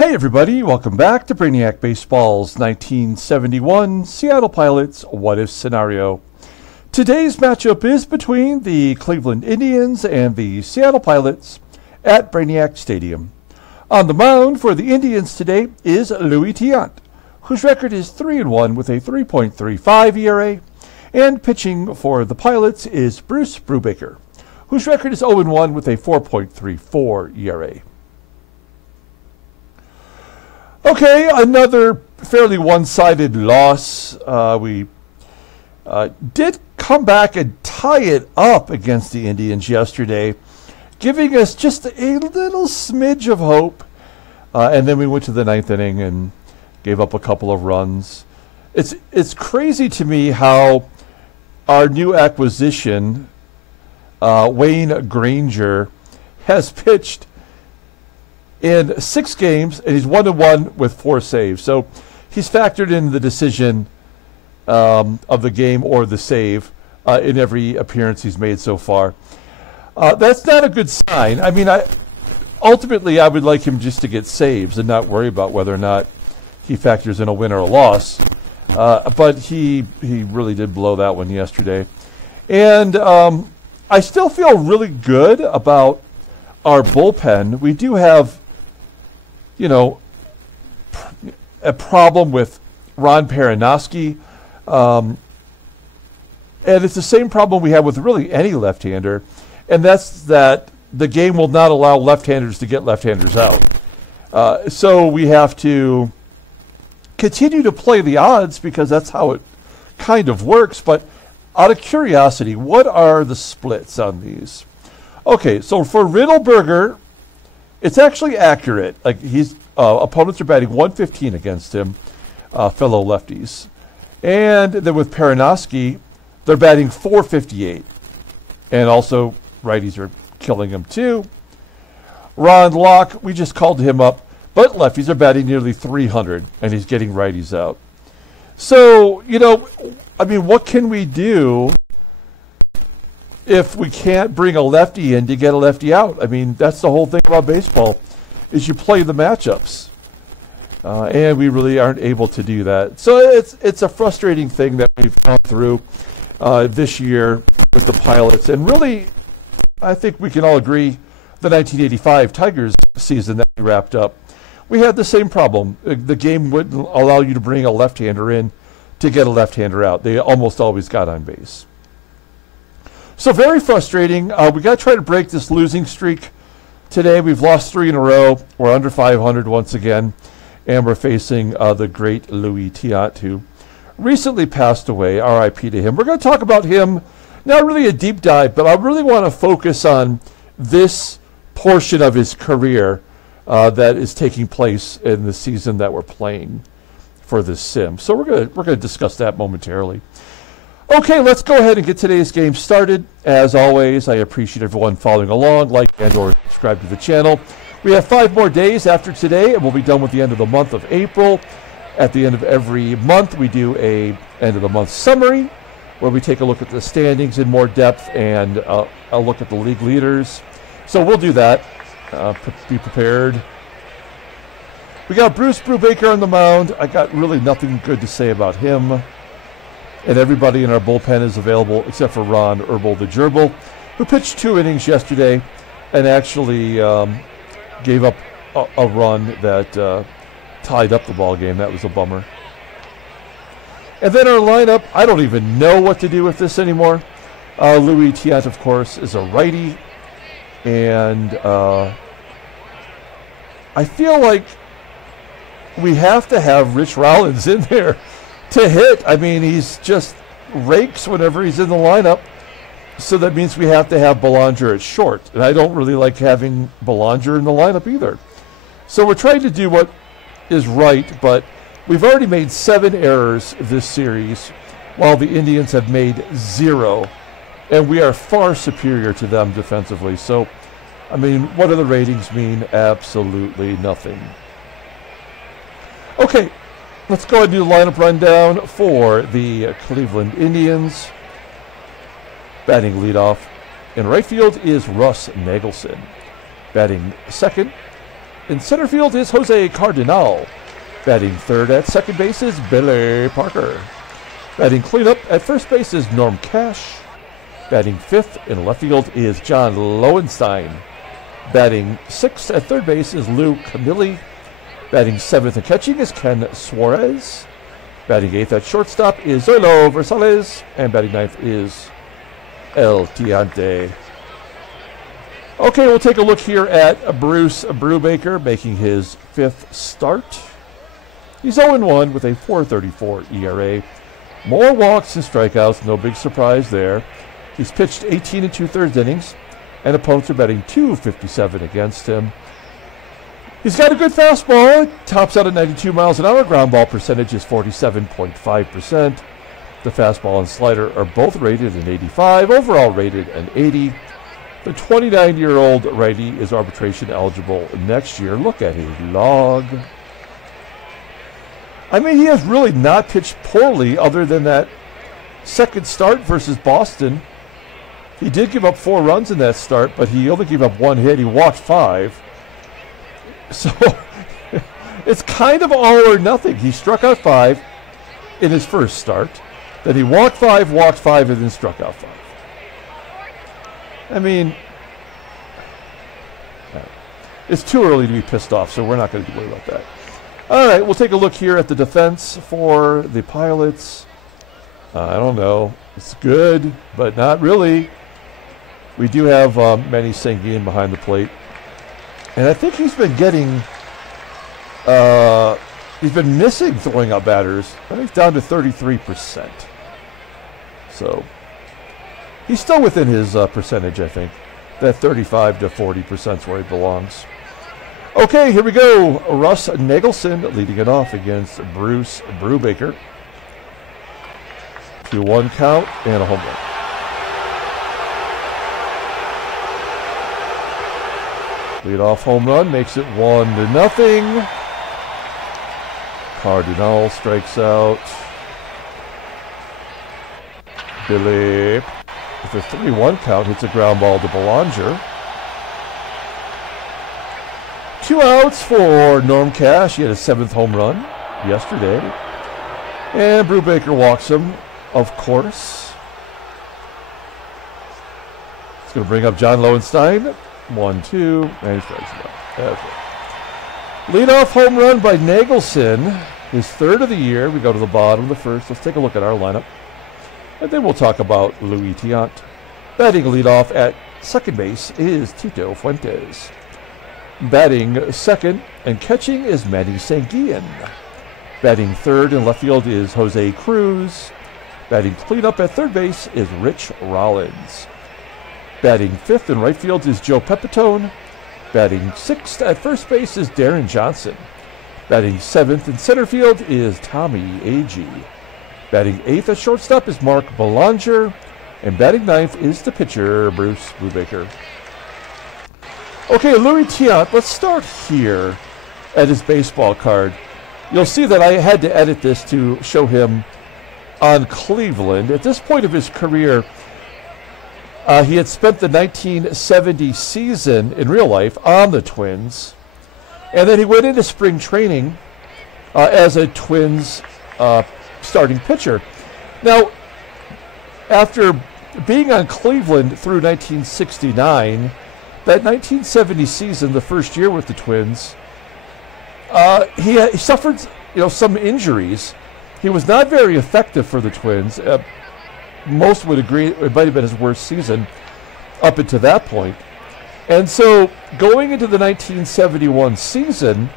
Hey everybody, welcome back to Brainiac Baseball's 1971 Seattle Pilots What If Scenario. Today's matchup is between the Cleveland Indians and the Seattle Pilots at Brainiac Stadium. On the mound for the Indians today is Louis Tiant, whose record is 3-1 with a 3.35 ERA, and pitching for the Pilots is Brubaker, whose record is 0-1 with a 4.34 ERA. Okay, another fairly one-sided loss. We did come back and tie it up against the Indians yesterday, giving us just a little smidge of hope. And then we went to the ninth inning and gave up a couple of runs. It's crazy to me how our new acquisition, Wayne Granger, has pitched in 6 games, and he's 1-1 with 4 saves. So he's factored in the decision of the game or the save in every appearance he's made so far. That's not a good sign. I mean, ultimately, I would like him just to get saves and not worry about whether or not he factors in a win or a loss. But he really did blow that one yesterday. And I still feel really good about our bullpen. We do have, you know, a problem with Ron Perinoski. And it's the same problem we have with really any left-hander, and that's that the game will not allow left-handers to get left-handers out. So we have to continue to play the odds because that's how it kind of works. But out of curiosity, what are the splits on these? Okay, so for Riddleberger, it's actually accurate. Like he's opponents are batting 115 against him, fellow lefties, and then with Perinoski, they're batting 458, and also righties are killing him too. Ron Locke, we just called him up, but lefties are batting nearly 300, and he's getting righties out. So you know, I mean, what can we do if we can't bring a lefty in to get a lefty out? I mean, that's the whole thing about baseball, is you play the matchups. And we really aren't able to do that. So it's a frustrating thing that we've gone through this year with the Pilots. And really, I think we can all agree, the 1985 Tigers season that we wrapped up, we had the same problem. The game wouldn't allow you to bring a left-hander in to get a left-hander out. They almost always got on base. So very frustrating. We got to try to break this losing streak today. We've lost 3 in a row. We're under 500 once again, and we're facing the great Louis Tiant, who recently passed away. R.I.P. to him. We're going to talk about him, not really a deep dive, but I really want to focus on this portion of his career that is taking place in the season that we're playing for this sim. So we're going to discuss that momentarily. Okay, let's go ahead and get today's game started. As always, I appreciate everyone following along, like and or subscribe to the channel. We have 5 more days after today, and we'll be done with the end of the month of April. At the end of every month, we do a end of the month summary, where we take a look at the standings in more depth and a look at the league leaders. So we'll do that. Be prepared. We got Brubaker on the mound. I got really nothing good to say about him. And everybody in our bullpen is available except for Ron Herbal the Gerbil, who pitched 2 innings yesterday and actually gave up a run that tied up the ball game. That was a bummer. And then our lineup, I don't even know what to do with this anymore. Louis Tiant, of course, is a righty. And I feel like we have to have Rich Rollins in there to hit. I mean, he's just rakes whenever he's in the lineup. So that means we have to have Belanger at short. And I don't really like having Belanger in the lineup either. So we're trying to do what is right, but we've already made 7 errors this series, while the Indians have made 0. And we are far superior to them defensively. So, I mean, what do the ratings mean? Absolutely nothing. Okay, let's go ahead and do the lineup rundown for the Cleveland Indians. Batting leadoff in right field is Russ NAGELSON. Batting second in center field is Jose Cardenal. Batting third at second base is Billy Parker. Batting cleanup at first base is Norm Cash. Batting fifth in left field is John Lowenstein. Batting sixth at third base is Lou Camilli. Batting seventh and catching is Ken Suarez. Batting eighth at shortstop is Zoilo VERSALLES. And batting ninth is El Tiante. Okay, we'll take a look here at Bruce Brubaker making his fifth start. He's 0-1 with a 4.34 ERA. More walks and strikeouts, no big surprise there. He's pitched 18 2/3 innings, and opponents are batting .257 against him. He's got a good fastball. Tops out at 92 miles an hour. Ground ball percentage is 47.5%. The fastball and slider are both rated an 85. Overall rated an 80. The 29-year-old righty is arbitration eligible next year. Look at his log. I mean, he has really not pitched poorly other than that second start versus Boston. He did give up 4 runs in that start, but he only gave up 1 hit. He walked 5. So it's kind of all or nothing. He struck out 5 in his first start. Then he walked 5, and then struck out 5. I mean, it's too early to be pissed off, so we're not going to worry about that. All right, we'll take a look here at the defense for the Pilots. I don't know. It's good, but not really. We do have Manny Sanguillen behind the plate. And I think he's been getting, he's been missing throwing out batters. I think he's down to 33%. So he's still within his percentage, I think. That 35 to 40% is where he belongs. Okay, here we go. Russ NAGELSON leading it off against Bruce Brubaker. 2-1 count and a home run. Lead-off home run makes it 1-0. Cardinal strikes out. Billy, with a 3-1 count, hits a ground ball to Belanger. 2 outs for Norm Cash. He had his 7th home run yesterday. And Brubaker walks him, of course. It's going to bring up John Lowenstein. 1-2, and he strikes him out. Okay. Leadoff home run by NAGELSON, his 3rd of the year. We go to the bottom of the first. Let's take a look at our lineup. And then we'll talk about Louis Tiant. Batting leadoff at second base is Tito Fuentes. Batting second and catching is Manny Sanguillen. Batting third in left field is Jose CRUZ. Batting cleanup at third base is Rich Rollins. Batting fifth in right field is Joe Pepitone. Batting sixth at first base is Deron Johnson. Batting seventh in center field is Tommie, AGEE. Batting eighth at shortstop is Mark Belanger. And batting ninth is the pitcher, Bruce Brubaker. Okay, Louis Tiant, let's start here at his baseball card. You'll see that I had to edit this to show him on Cleveland. At this point of his career, he had spent the 1970 season in real life on the Twins. And then he went into spring training as a Twins starting pitcher. Now, after being on Cleveland through 1969, that 1970 season, the first year with the Twins, he suffered some injuries. He was not very effective for the Twins. Most would agree it might have been his worst season up until that point. And so going into the 1971 season,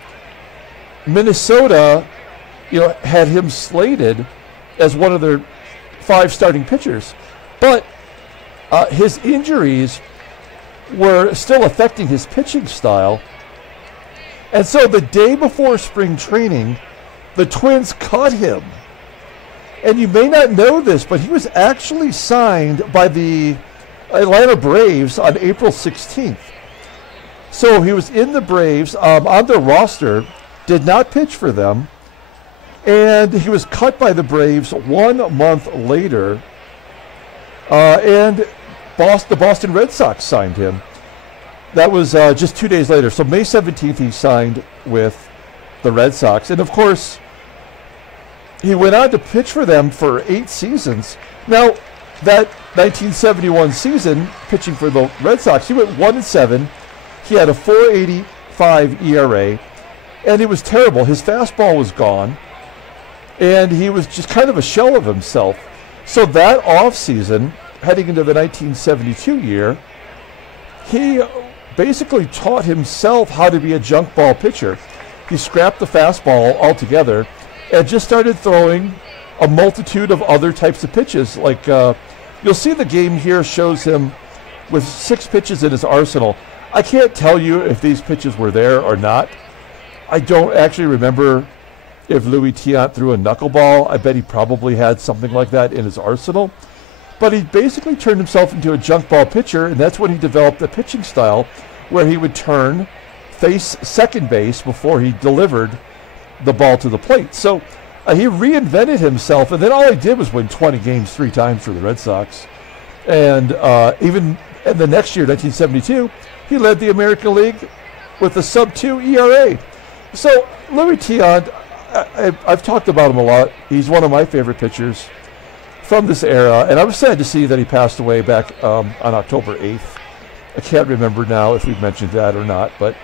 Minnesota, had him slated as one of their 5 starting pitchers. But his injuries were still affecting his pitching style. And so the day before spring training, the Twins cut him. And you may not know this, but he was actually signed by the Atlanta Braves on April 16th. So he was in the Braves, on their roster, did not pitch for them, and he was cut by the Braves 1 month later, and the Boston Red Sox signed him. That was just 2 days later. So May 17th, he signed with the Red Sox. And, of course, he went on to pitch for them for 8 seasons. Now, that 1971 season, pitching for the Red Sox, he went 1-7. He had a 4.85 ERA, and it was terrible. His fastball was gone, and he was just kind of a shell of himself. So that offseason, heading into the 1972 year, he basically taught himself how to be a junk ball pitcher. He scrapped the fastball altogether and just started throwing a multitude of other types of pitches. Like you'll see the game here shows him with 6 pitches in his arsenal. I can't tell you if these pitches were there or not. I don't actually remember if Louis Tiant threw a knuckleball. I bet he probably had something like that in his arsenal. But he basically turned himself into a junk ball pitcher, and that's when he developed a pitching style where he would turn, face second base before he delivered the ball to the plate. So he reinvented himself, and then all he did was win 20 games 3 times for the Red Sox. And even in the next year, 1972, he led the American League with a sub-2 ERA. So Louis Tiant, I've talked about him a lot. He's one of my favorite pitchers from this era, and I was sad to see that he passed away back on October 8th. I can't remember now if we've mentioned that or not, but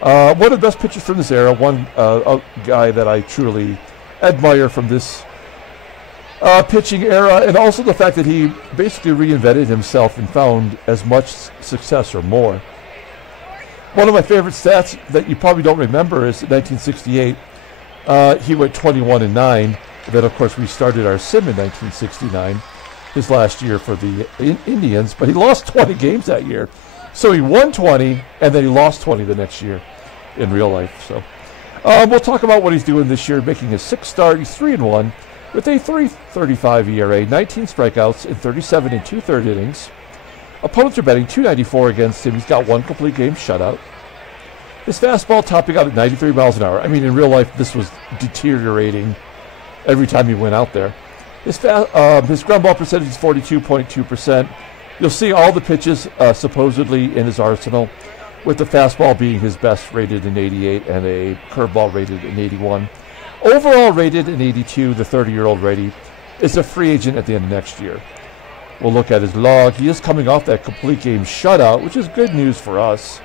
one of the best pitchers from this era, a guy that I truly admire from this pitching era, and also the fact that he basically reinvented himself and found as much success or more. One of my favorite stats that you probably don't remember is 1968. He went 21-9. Then, of course, we started our sim in 1969, his last year for the Indians, but he lost 20 games that year. So he won 20, and then he lost 20 the next year in real life. So we'll talk about what he's doing this year, making his 6th start. He's 3-1 with a 3.35 ERA, 19 strikeouts in 37 2/3 innings. Opponents are betting $2.94 against him. He's got 1 complete game shutout. His fastball topping out at 93 miles an hour. I mean, in real life, this was deteriorating every time he went out there. His ground ball percentage is 42.2%. You'll see all the pitches supposedly in his arsenal, with the fastball being his best, rated in 88, and a curveball rated in 81. Overall rated in 82, the 30-year-old righty is a free agent at the end of next year. We'll look at his log. He is coming off that complete game shutout, which is good news for us.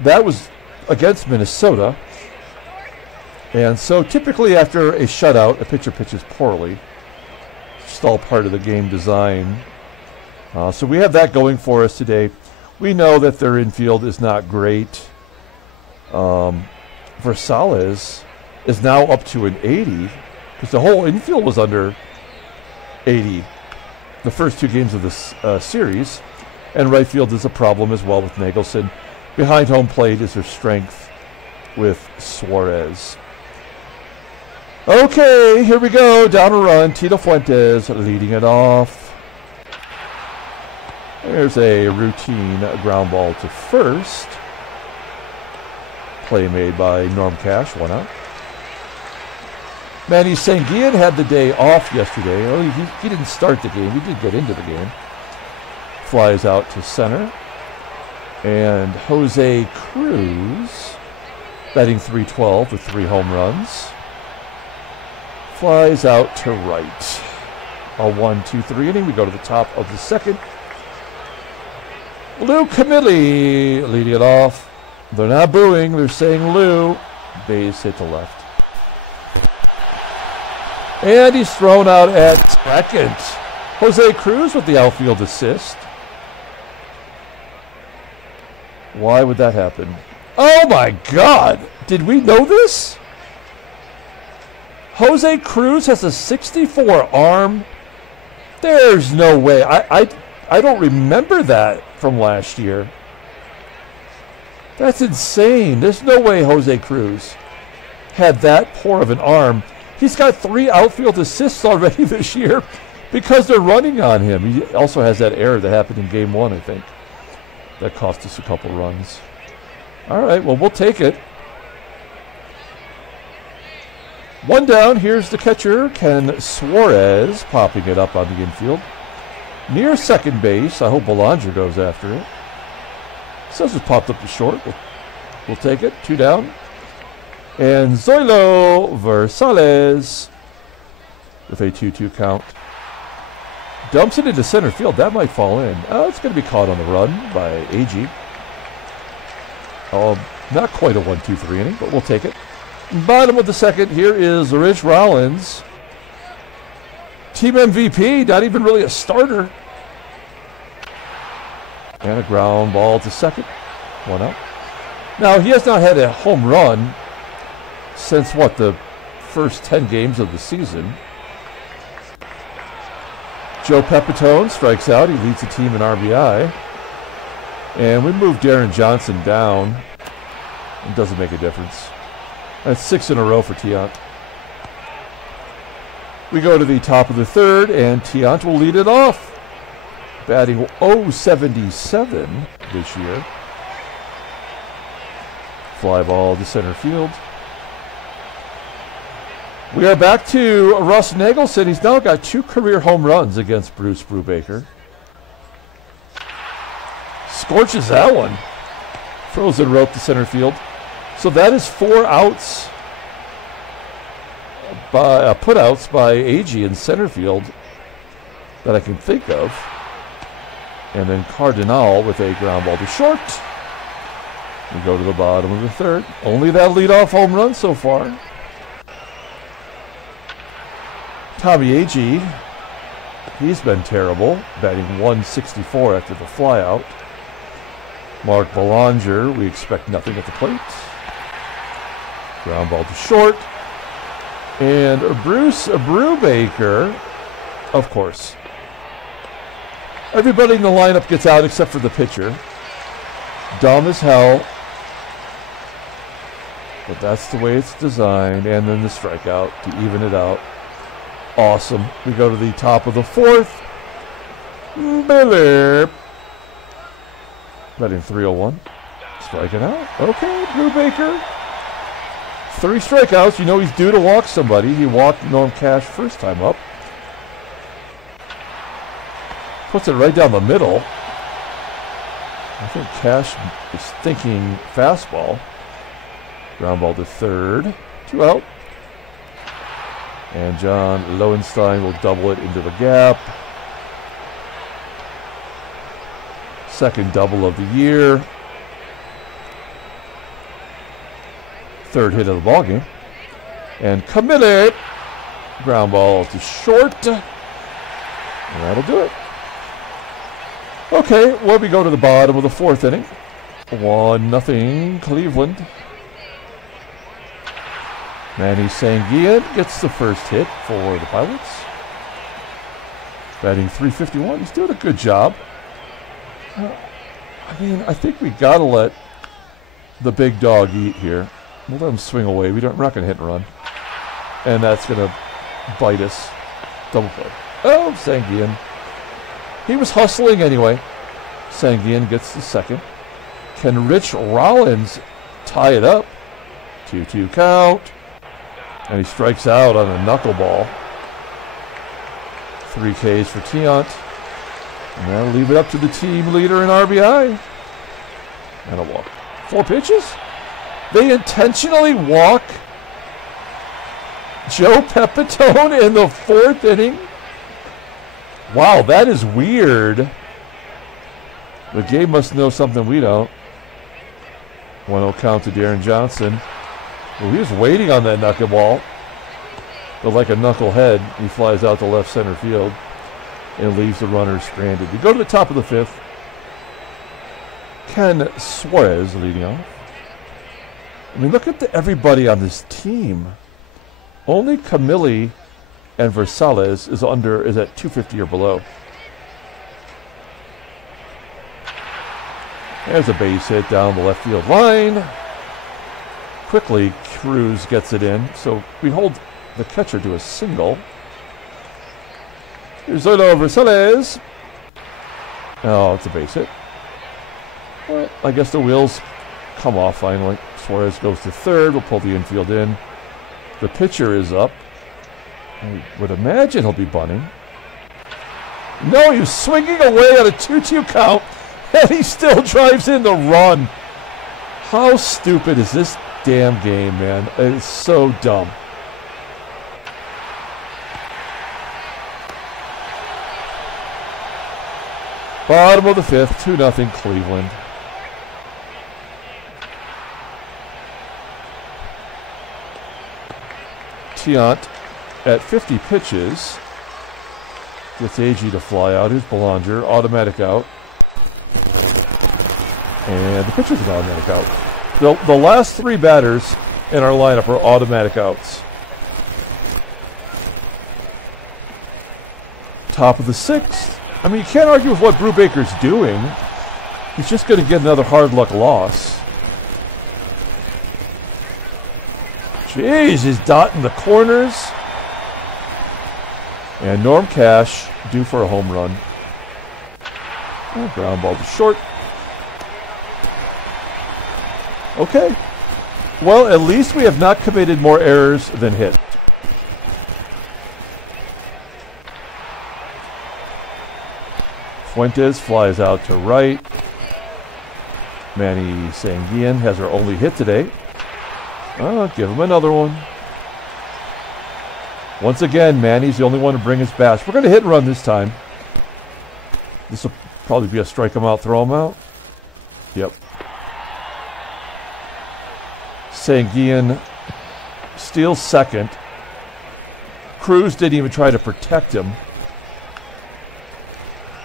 That was against Minnesota. And so typically after a shutout, a pitcher pitches poorly. It's just all part of the game design. So we have that going for us today. We know that their infield is not great. VERSALLES is now up to an 80, because the whole infield was under 80 the first 2 games of this series. And right field is a problem as well with NAGELSON. Behind home plate is their strength with SUAREZ. Okay, here we go. Down a run. Tito Fuentes leading it off. There's a routine ground ball to first. Play made by Norm Cash, 1 out. Manny SANGUILLEN had the day off yesterday. Well, he didn't start the game. He did get into the game. Flies out to center. And Jose CRUZ, batting .312 with 3 home runs. Flies out to right. A 1-2-3 inning. We go to the top of the 2nd. CAMILLI leading it off. They're not booing. They're saying Lou. Base hit to left. And he's thrown out at 2nd. Jose CRUZ with the outfield assist. Why would that happen? Oh my God! Did we know this? Jose CRUZ has a 64 arm. There's no way. I don't remember that from last year. That's insane. There's no way Jose CRUZ had that poor of an arm. He's got 3 outfield assists already this year because they're running on him. He also has that error that happened in game 1, I think. That cost us a couple runs. All right, well, we'll take it. 1 down. Here's the catcher, SUAREZ, popping it up on the infield. Near second base. I hope Belanger goes after it. So just popped up to short. We'll take it. 2 down. And Zoilo VERSALLES with a 2-2 count. Dumps it into center field. That might fall in. It's going to be caught on the run by AGEE. Not quite a 1-2-3 inning, but we'll take it. Bottom of the second, here is Rich Rollins. Team MVP, not even really a starter. And a ground ball to second. 1 out. Now, he has not had a home run since, what, the first 10 games of the season. Joe Pepitone strikes out. He leads the team in RBI. And we move Deron Johnson down. It doesn't make a difference. That's 6 in a row for Tiant. We go to the top of the third, and Tiant will lead it off. Batting .077 this year. Fly ball to center field. We are back to Russ NAGELSON. He's now got 2 career home runs against Brubaker. Scorches that one. Frozen rope to center field. So that is 4 outs, by putouts by AGEE in center field that I can think of. And then CARDENAL with a ground ball to short. We go to the bottom of the third. Only that leadoff home run so far. Tommie AGEE, he's been terrible, batting .164 after the flyout. Mark Belanger, we expect nothing at the plate. Ground ball to short. And Brubaker, of course. Everybody in the lineup gets out except for the pitcher. Dumb as hell. But that's the way it's designed. And then the strikeout to even it out. Awesome. We go to the top of the fourth. Billy. Batting .301. Striking out. Okay, Brubaker. 3 strikeouts. You know he's due to walk somebody. He walked Norm Cash first time up. Puts it right down the middle. I think Cash is thinking fastball. Ground ball to third. 2 out. And John Lowenstein will double it into the gap. Second double of the year. Third hit of the ballgame. And CAMILLI. Ground ball to short. And that'll do it. Okay, well, we go to the bottom of the fourth inning. 1-0 Cleveland. Manny gets the first hit for the Pilots. Batting .351. He's doing a good job. I mean, I think we got to let the big dog eat here. We'll let him swing away. We're not going to hit and run. And that's going to bite us. Double play. Oh, Sanguillen. He was hustling anyway. Sanguillen gets the second. Can Rich Rollins tie it up? 2-2 count. And he strikes out on a knuckleball. 3 Ks for Tiant. And that'll leave it up to the team leader in RBI. And a walk. 4 pitches? They intentionally walk Joe Pepitone in the 4th inning? Wow, that is weird. The game must know something we don't. 1-0 count to Deron Johnson. Well, he was waiting on that knuckleball. But like a knucklehead, he flies out to left center field and leaves the runner stranded. We go to the top of the 5th. Ken SUAREZ leading off. I mean, look at everybody on this team. Only CAMILLI and VERSALLES is at 250 or below. There's a base hit down the left field line. Quickly, CRUZ gets it in. So we hold the catcher to a single. Here's Zoilo VERSALLES. Oh, it's a base hit. Well, I guess the wheels come off finally. Suarez goes to third. We'll pull the infield in. The pitcher is up. I would imagine he'll be bunting. No, he was swinging away on a 2-2 count. And he still drives in the run. How stupid is this damn game, man? It's so dumb. Bottom of the fifth, 2-0 Cleveland. Tiant at 50 pitches gets AGEE to fly out. Here's Belanger, automatic out. And the pitcher's an automatic out. The last three batters in our lineup are automatic outs. Top of the sixth. I mean, you can't argue with what Brubaker's doing. He's just going to get another hard luck loss. Jeez, he's dotting the corners. And Norm Cash due for a home run. Oh, ground ball to short. Okay. Well, at least we have not committed more errors than hits. Fuentes flies out to right. Manny SANGUILLEN has her only hit today. Give him another one. Once again, Manny's the only one to bring his bats. We're going to hit and run this time. This will probably be a strike him out, throw him out. Yep. SANGUILLEN steals second. CRUZ didn't even try to protect him.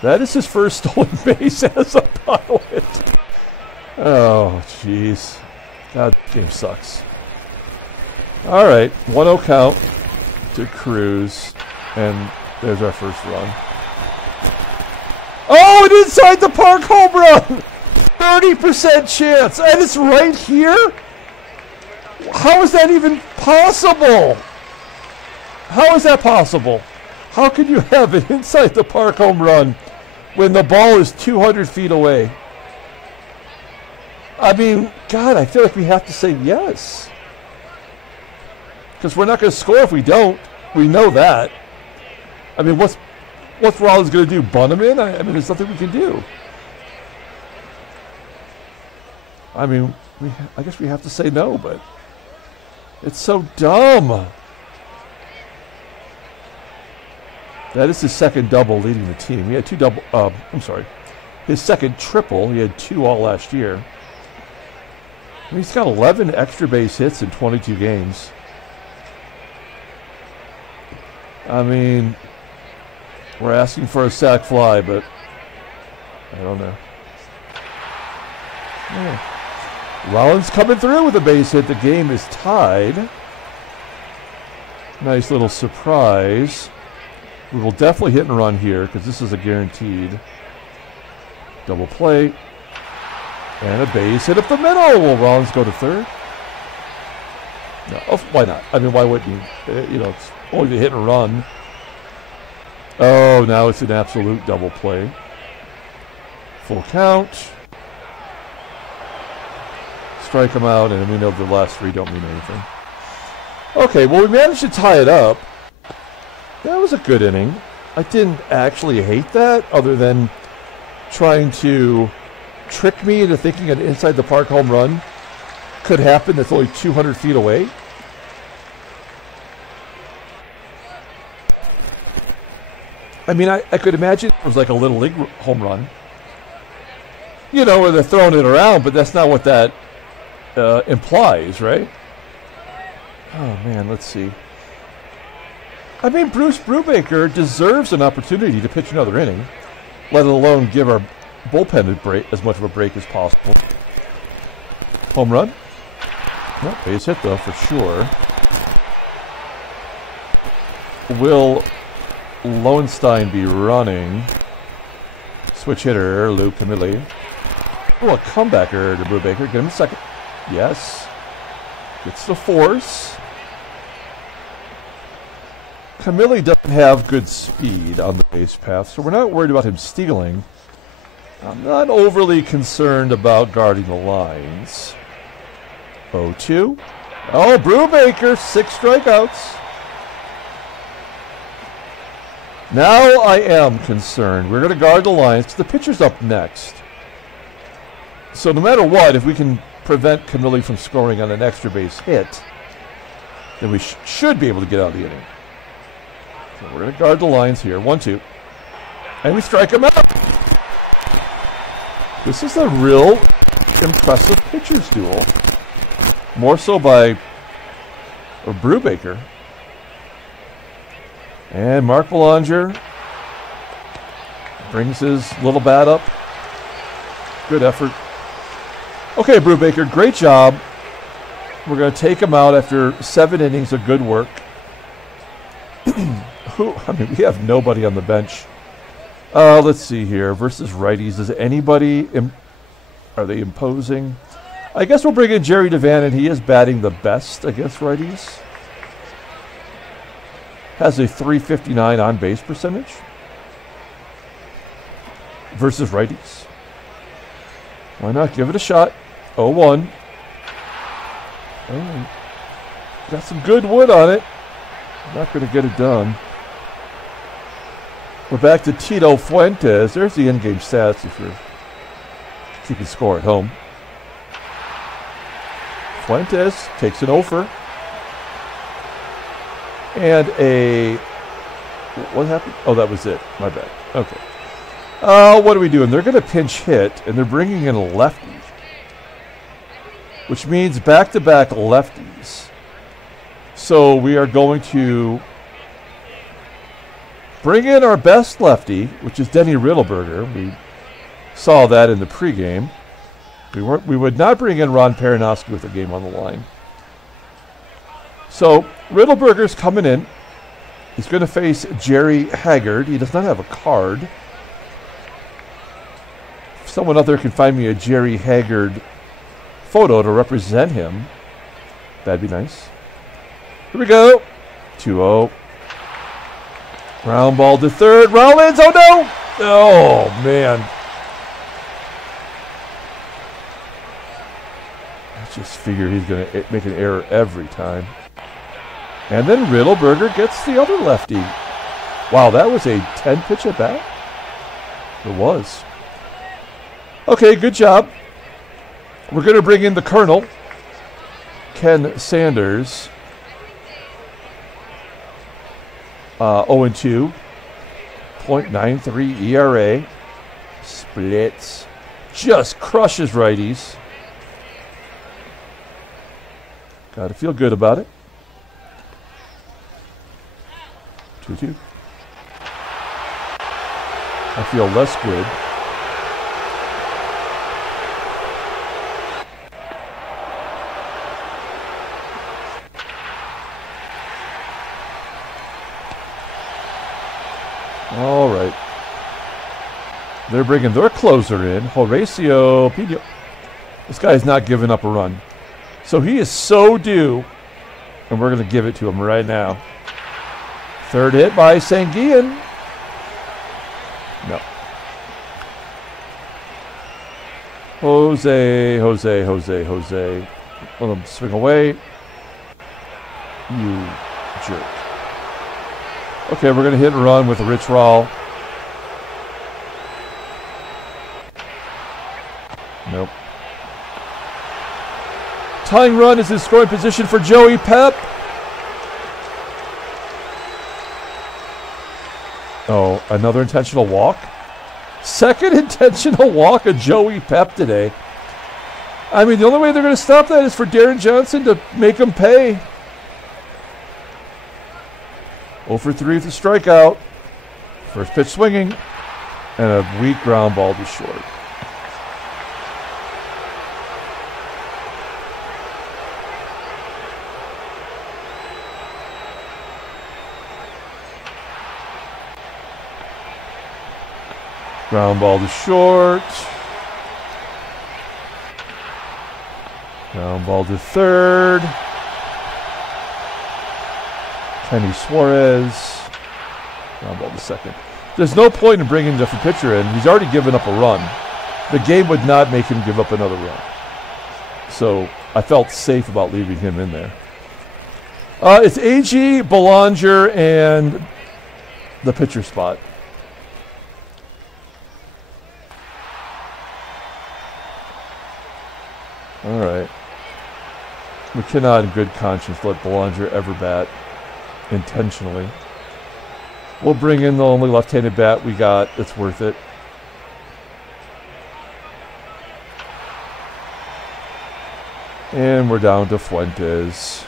That is his first stolen base as a pilot. Oh, jeez. God, this game sucks. All right, 1-0 count to CRUZ, and there's our first run. Oh, and inside the park home run! 30% chance, and it's right here? How is that even possible? How is that possible? How can you have an inside the park home run when the ball is 200 feet away? I mean, God, I feel like we have to say yes. Because we're not going to score if we don't. We know that. I mean, what's Rollins going to do? Bunt him in? I mean, there's nothing we can do. I mean, I guess we have to say no, but it's so dumb. That is his second double leading the team. He had two double. I'm sorry, his second triple. He had 2 all last year. I mean, he's got 11 extra base hits in 22 games. I mean, we're asking for a sac fly, but I don't know. Yeah. Rollins coming through with a base hit. The game is tied. Nice little surprise. We will definitely hit and run here because this is a guaranteed double play. And a base hit up the middle. Will Rollins go to third? No. Oh, why not? I mean, why wouldn't you? You know, it's only the hit and run. Oh, now it's an absolute double play. Full count. Strike him out, and we know the last 3 don't mean anything. Okay, well, we managed to tie it up. That was a good inning. I didn't actually hate that, other than trying to trick me into thinking an inside the park home run could happen that's only 200 feet away. I mean, I could imagine it was like a little league home run. You know, where they're throwing it around, but that's not what that implies, right? Oh, man, let's see. I mean, Brubaker deserves an opportunity to pitch another inning, let alone give our bullpen a break, as much of a break as possible. Home run? No, base hit, though, for sure. Will Lowenstein be running? Switch hitter, Lou CAMILLI. Oh, a comebacker to Brubaker. Get him a second. Yes. Gets the force. CAMILLI doesn't have good speed on the base path, so we're not worried about him stealing. I'm not overly concerned about guarding the lines. 0-2. Oh, Brubaker, 6 strikeouts. Now I am concerned. We're going to guard the lines. The pitcher's up next. So no matter what, if we can prevent CAMILLI from scoring on an extra base hit, then we should be able to get out of the inning. So we're going to guard the lines here. 1-2. And we strike him out. This is a real impressive pitcher's duel. More so by Brubaker. And Mark Belanger brings his little bat up. Good effort. Okay, Brubaker, great job. We're going to take him out after 7 innings of good work. We have nobody on the bench. Let's see here. Versus righties. Is anybody... Are they imposing? I guess we'll bring in Jerry Devan, and he is batting the best against righties. Has a .359 on-base percentage. Versus righties. Why not? Give it a shot. 0-1. Oh, got some good wood on it. Not going to get it done. We're back to Tito Fuentes. There's the in-game stats if you're keeping score at home. Fuentes takes an offer. And a... What happened? Oh, that was it. My bad. Okay. What are we doing? They're going to pinch hit, and they're bringing in a lefty. Which means back-to-back lefties. So we are going to bring in our best lefty, which is Denny Riddleberger. We saw that in the pregame. We would not bring in Ron Peronowski with a game on the line. So Riddleberger's coming in. He's going to face Jerry Haggard. He does not have a card. If someone out there can find me a Jerry Haggard photo to represent him, that'd be nice. Here we go. 2-0. Ground ball to third. Rollins. Oh, no. Oh, man. I just figure he's going to make an error every time. And then Riddleberger gets the other lefty. Wow, that was a 10-pitch at bat? It was. Okay, good job. We're going to bring in the Colonel, Ken Sanders. 0-2. .93 ERA. Splits. Just crushes righties. Got to feel good about it. 2-2. I feel less good. All right. They're bringing their closer in, Horacio Pino. This guy's not giving up a run. So he is so due, and we're going to give it to him right now. Third hit by SANGUILLEN. No. Jose. Let him swing away. You jerk. Okay, we're going to hit and run with a Rich Rawl. Nope. Tying run is in scoring position for Joey Pep. Oh, another intentional walk. Second intentional walk of Joey Pep today. I mean, the only way they're going to stop that is for Deron Johnson to make him pay. 0 for 3 with a strikeout. First pitch swinging. And a weak ground ball to short. Ground ball to short. Ground ball to third. Kenny Suarez. Ground ball to second. There's no point in bringing a different pitcher in. He's already given up a run. The game would not make him give up another run. So I felt safe about leaving him in there. It's AGEE, Belanger, and the pitcher spot. We cannot in good conscience let Belanger ever bat intentionally. We'll bring in the only left-handed bat we got. It's worth it. And we're down to Fuentes.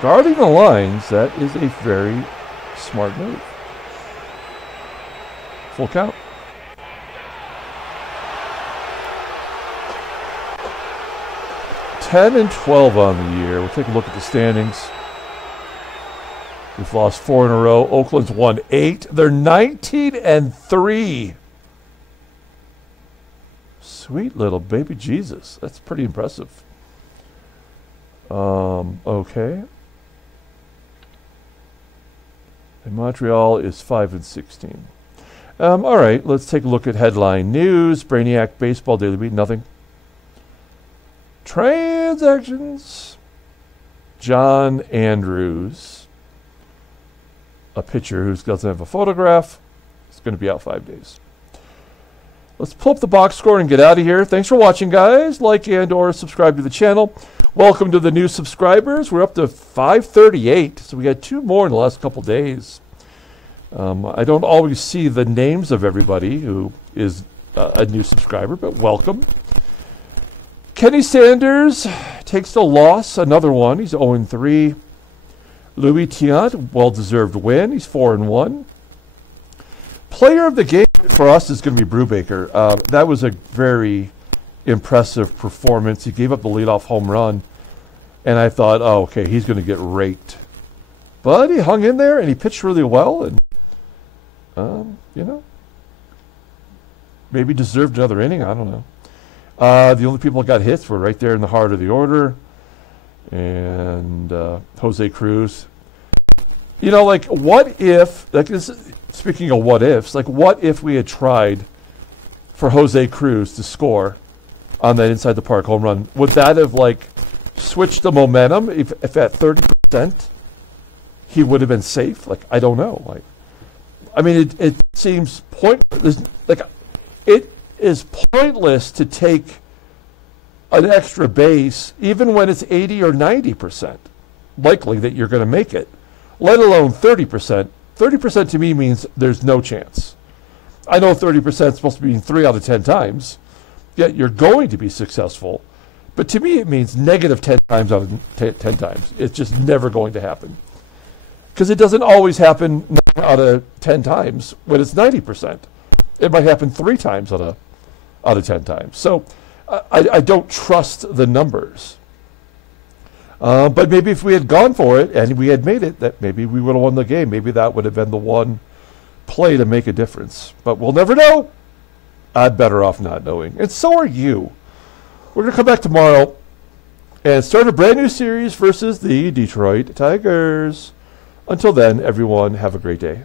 Guarding the lines, that is a very smart move. Full count. $10 and $12 on the year. We'll take a look at the standings. We've lost 4 in a row. Oakland's won 8. They're 19 and 3. Sweet little baby Jesus. That's pretty impressive. Okay. And Montreal is 5 and 16. All right, let's take a look at headline news. Brainiac Baseball Daily Beat, nothing. Transactions. John Andrews, a pitcher who doesn't have a photograph, is going to be out 5 days. Let's pull up the box score and get out of here. Thanks for watching, guys. Like and or subscribe to the channel. Welcome to the new subscribers. We're up to 538, so we got 2 more in the last couple days. I don't always see the names of everybody who is a new subscriber, but welcome. Kenny Sanders takes the loss, another one. He's 0-3. Louis Tiant, well-deserved win. He's 4-1. Player of the game for us is going to be Brubaker. That was a very impressive performance. He gave up the leadoff home run, and I thought, oh, okay, he's going to get raked. But he hung in there, and he pitched really well, and, you know, maybe deserved another inning. I don't know. The only people that got hits were right there in the heart of the order, and Jose CRUZ. You know, like, what if, like, this, speaking of what ifs, like, what if we had tried for Jose CRUZ to score on that inside the park home run? Would that have, like, switched the momentum? If at 30% he would have been safe? Like, I don't know. Like, I mean, it seems pointless. Like, it is pointless to take an extra base, even when it's 80 or 90% likely that you're going to make it, let alone 30%. 30% to me means there's no chance. I know 30% is supposed to be 3 out of 10 times, yet you're going to be successful. But to me, it means negative 10 times out of 10 times. It's just never going to happen. Because it doesn't always happen 9 out of 10 times when it's 90%. It might happen 3 times out of 10 times. So I don't trust the numbers. But maybe if we had gone for it and we had made it, that maybe we would have won the game. Maybe that would have been the one play to make a difference. But we'll never know. I'm better off not knowing. And so are you. We're going to come back tomorrow and start a brand new series versus the Detroit Tigers. Until then, everyone, have a great day.